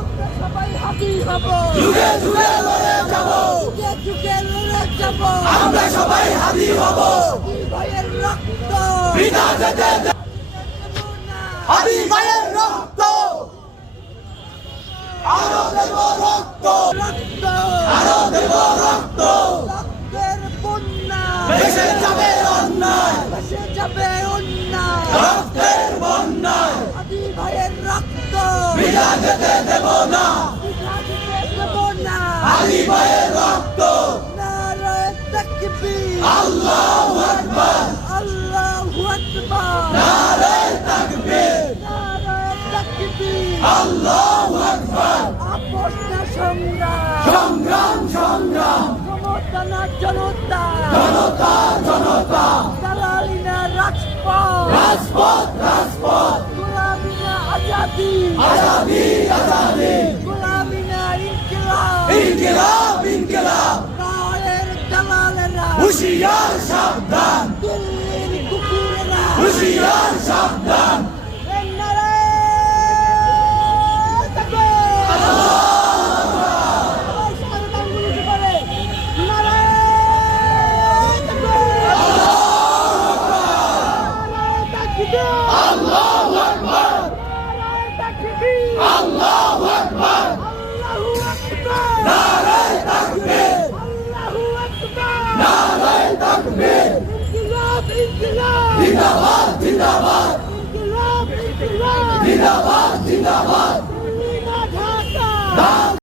আমরা সবাই হাতি হব, যুগে যুগে লড়ে যাব, যুগে যুগে লড়ে যাব, আমরা সবাই হাতি হব। হাদি ভাইয়ের রক্ত বৃথা যেতে দেব না, হাদি ভাইয়ের রক্ত, আরো দেব রক্ত, রক্ত আরো দেব রক্ত। রক্তের বন্যা ভেসে যাবে অন্যায়, ভেসে যাবে অন্যায়, রক্তের বন্যায়, হাদি ভাইয়ের রক্ত বৃথা যেতে দেব না, বৃথা দিতে দেব না। হাদি ভাইয়ের রক্ত। নারায়ে তাকবীর, আল্লাহু আকবার, আল্লাহু আকবার, নারায়ে তাকবীর, নারায়ে তাকবীর। আল্লাহু আকবার। আপোষ না সংগ্রাম, সংগ্রাম সংগ্রাম, ক্ষমতা না জনতা, জনতা জনতা, দালালি না রাজপথ, রাজপথ রাজপথ, গোলামি না আজাদি, আজাদি আজাদি, গোলামি না ইনকিলাব। ইনকিলাব ইনকিলাব। গায়ের দালালেরা, হুশিয়ার সাবধান, দিল্লির কুকুরেরা, হুশিয়ার সাবধান। এই নারায়ে তাকবীর। সবাই সবার গানগুলো কি বলে? নারায়ে তাকবীর। নারায়ে তাকবীর। আল্লাহু আকবার, নারায়ে তাকবীর। আল্লাহু আকবার, আল্লাহু আকবার। নারায়ে তাকবীর, আল্লাহু আকবার। নারায়ে তাকবীর। ইনকিলাব ইনকিলাব, জিন্দাবাদ জিন্দাবাদ, ইনকিলাব ইনকিলাব। জিন্দাবাদ জিন্দাবাদ।